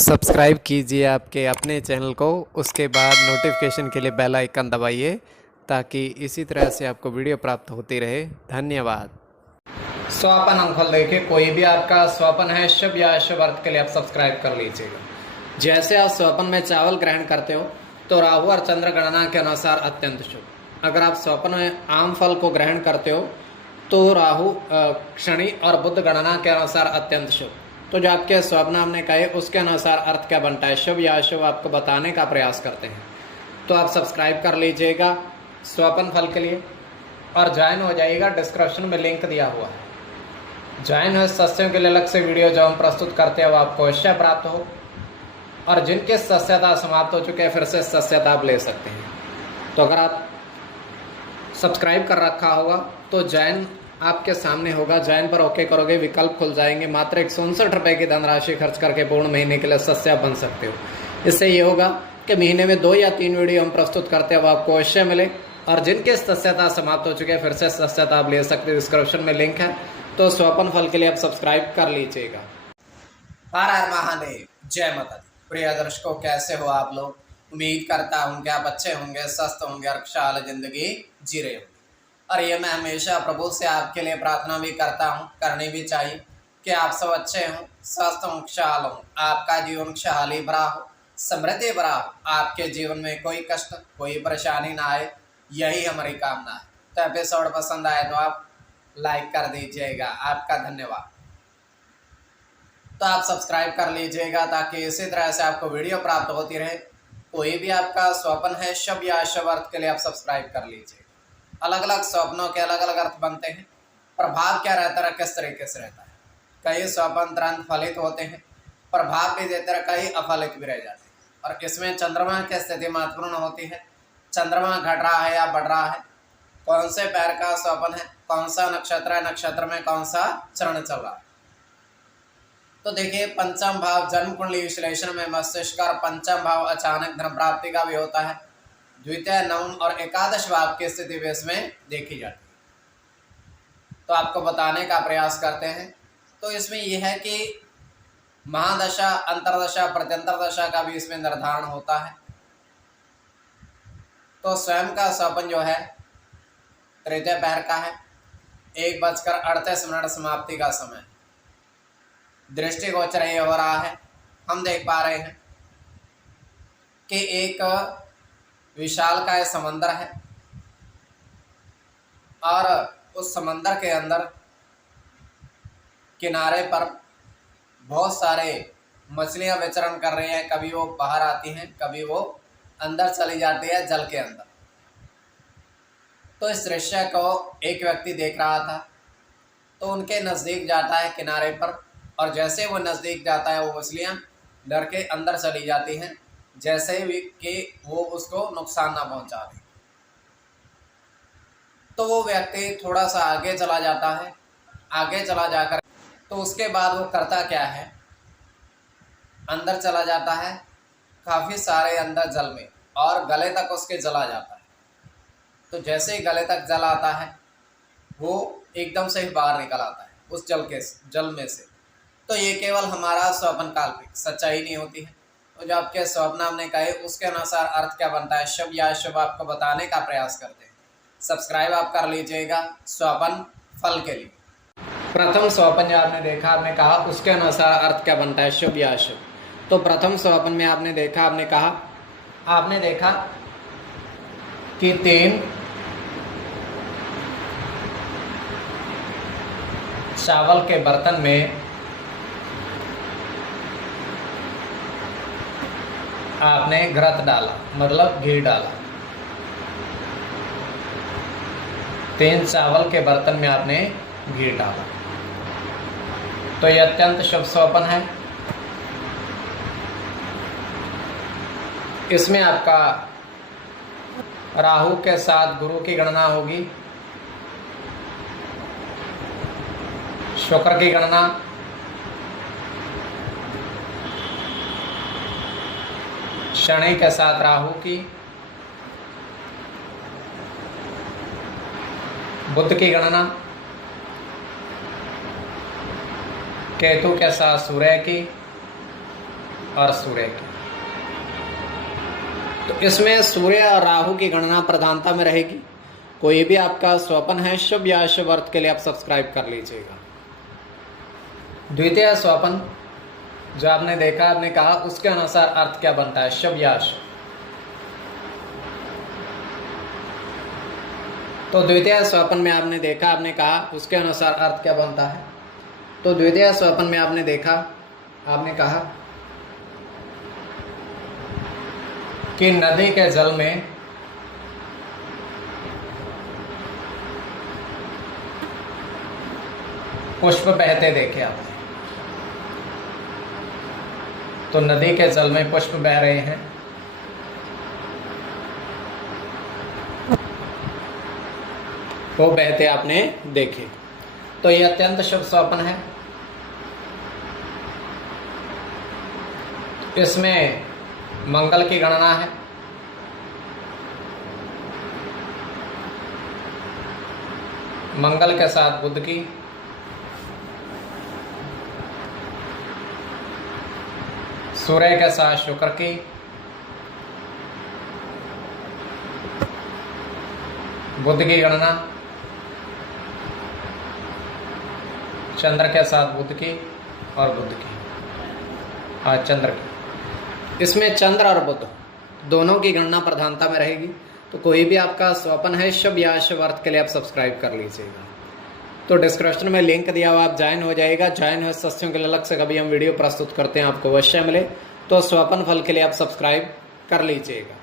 Subscribe कीजिए आपके अपने चैनल को, उसके बाद नोटिफिकेशन के लिए बेल आइकन दबाइए ताकि इसी तरह से आपको वीडियो प्राप्त होती रहे। धन्यवाद। स्वपन अंकफल देखिए, कोई भी आपका स्वपन है शुभ या अशुभ अर्थ के लिए आप सब्सक्राइब कर लीजिएगा। जैसे आप स्वपन में चावल ग्रहण करते हो तो राहु और चंद्र गणना के अनुसार अत्यंत शुभ। अगर आप स्वपन में आम फल को ग्रहण करते हो तो राहु शनि और बुध गणना के अनुसार अत्यंत शुभ। तो जो आपके स्वप्न हमने कहे उसके अनुसार अर्थ क्या बनता है, शुभ या अशुभ, आपको बताने का प्रयास करते हैं। तो आप सब्सक्राइब कर लीजिएगा स्वपन फल के लिए और ज्वाइन हो जाइएगा। डिस्क्रिप्शन में लिंक दिया हुआ है। ज्वाइन हो, सस्यों के लिए अलग से वीडियो जो हम प्रस्तुत करते हैं वो आपको अवश्य प्राप्त हो, और जिनके सस्यता समाप्त हो चुके हैं फिर से सस्यता आप ले सकते हैं। तो अगर आप सब्सक्राइब कर रखा होगा तो ज्वाइन आपके सामने होगा, ज्वाइन पर ओके करोगे, विकल्प खुल जाएंगे। मात्र 169 रुपये की धनराशि खर्च करके पूर्ण महीने के लिए सस्य बन सकते हो। इससे ये होगा कि महीने में 2 या 3 वीडियो हम प्रस्तुत करते हैं वो आपको अवश्य मिले, और जिनके सस्यता समाप्त हो चुके हैं फिर से सस्यता आप ले सकते हैं। डिस्क्रिप्शन में लिंक है, तो स्वपन फल के लिए आप सब्सक्राइब कर लीजिएगा। हर हर महादेव, जय माता दी। प्रिय दर्शकों, कैसे हो आप लोग? उम्मीद करता हूँ कि आप अच्छे होंगे, स्वस्थ होंगे और खुशहाल जिंदगी जी रहे होंगे। और ये मैं हमेशा प्रभु से आपके लिए प्रार्थना भी करता हूँ, करनी भी चाहिए कि आप सब अच्छे हों, स्वस्थ हों, खुशहाल हों, आपका जीवन खुशहाली भरा हो, समृद्धि भरा हो, आपके जीवन में कोई कष्ट कोई परेशानी ना आए, यही हमारी कामना है। तो एपिसोड पसंद आए तो आप लाइक कर दीजिएगा, आपका धन्यवाद। तो आप सब्सक्राइब कर लीजिएगा ताकि इसी तरह से आपको वीडियो प्राप्त होती रहे। कोई भी आपका स्वप्न है शुभ या अशुभ अर्थ के लिए आप सब्सक्राइब कर लीजिएगा। अलग अलग स्वप्नों के अलग अलग अर्थ बनते हैं। प्रभाव क्या रहता है, किस तरीके से रहता है। कई स्वप्न तुरंत फलित होते हैं, प्रभाव भी देते हैं, कई अफलित भी रह जाते हैं। और इसमें चंद्रमा की स्थिति महत्वपूर्ण होती है। चंद्रमा घट रहा है या बढ़ रहा है, कौन से पैर का स्वप्न है, कौन सा नक्षत्र है, नक्षत्र में कौन सा चरण चल रहा है। तो देखिए, पंचम भाव जन्म कुंडली विश्लेषण में मस्तिष्क और पंचम भाव अचानक धन प्राप्ति का भी होता है। द्वितीय, नवम और एकादश भाव की स्थिति भी इसमें देखी जाती है। तो आपको बताने का प्रयास करते हैं। तो इसमें यह है कि महादशा, अंतरदशा, प्रत्यंतर दशा का भी इसमें निर्धारण होता है। तो स्वयं का स्वप्न जो है तृतीय पहर का है, 1:38 समाप्ति का समय। दृष्टिगोचर ये हो रहा है, हम देख पा रहे हैं कि एक विशाल का समंदर है और उस समंदर के अंदर किनारे पर बहुत सारे मछलियां विचरण कर रही हैं। कभी वो बाहर आती हैं, कभी वो अंदर चली जाती है जल के अंदर। तो इस दृश्य को एक व्यक्ति देख रहा था, तो उनके नज़दीक जाता है किनारे पर, और जैसे वो नज़दीक जाता है वो मछलियां डर के अंदर चली जाती हैं, जैसे भी कि वो उसको नुकसान ना पहुंचा दे। तो वो व्यक्ति थोड़ा सा आगे चला जाता है। आगे चला जाकर तो उसके बाद वो करता क्या है, अंदर चला जाता है काफ़ी सारे अंदर जल में, और गले तक उसके जला जाता है। तो जैसे ही गले तक जल आता है वो एकदम से ही बाहर निकल आता है उस जल में से। तो ये केवल हमारा स्वप्न, काल्पनिक सच्चाई नहीं होती है। तो जो आपके स्वप्न हमने कहे उसके अनुसार अर्थ क्या बनता है, शुभ या अशुभ, आपको बताने का प्रयास करते हैं। सब्सक्राइब आप कर लीजिएगा स्वपन फल के लिए। प्रथम स्वप्न जो आपने देखा, आपने कहा उसके अनुसार अर्थ क्या बनता है, शुभ या अशुभ। तो प्रथम स्वप्न में आपने देखा, आपने देखा कि 3 चावल के बर्तन में आपने घृत डाला, मतलब घी डाला। 3 चावल के बर्तन में आपने घी डाला। तो यह अत्यंत शुभ स्वप्न है। इसमें आपका राहु के साथ गुरु की गणना होगी, शुक्र की गणना, शनि के साथ राहु की, बुध की गणना, केतु के साथ सूर्य की, और सूर्य की। तो इसमें सूर्य और राहु की गणना प्रधानता में रहेगी। कोई भी आपका स्वप्न है शुभ या अशुभ अर्थ के लिए आप सब्सक्राइब कर लीजिएगा। द्वितीय स्वप्न जो आपने देखा, आपने कहा उसके अनुसार अर्थ क्या बनता है, शुभ या अशुभ। तो द्वितीय स्वप्न में आपने देखा, आपने कहा उसके अनुसार अर्थ क्या बनता है। तो द्वितीय स्वप्न में आपने देखा, आपने कहा कि नदी के जल में पुष्प बहते देखे आपने। तो नदी के जल में पुष्प बह रहे हैं। वो बहते आपने देखे। तो ये अत्यंत शुभ स्वप्न है। इसमें मंगल की गणना है। मंगल के साथ बुध की, सूर्य के साथ शुक्र की, बुध की गणना, चंद्र के साथ बुध की और बुध की और चंद्र की। इसमें चंद्र और बुध दोनों की गणना प्रधानता में रहेगी। तो कोई भी आपका स्वप्न है शुभ या अशुभ अर्थ के लिए आप सब्सक्राइब कर लीजिएगा। तो डिस्क्रिप्शन में लिंक दिया हुआ, आप ज्वाइन हो जाएगा। ज्वाइन हो सस्यों के लिए अलग से कभी हम वीडियो प्रस्तुत करते हैं, आपको अवश्य मिले। तो स्वप्न फल के लिए आप सब्सक्राइब कर लीजिएगा।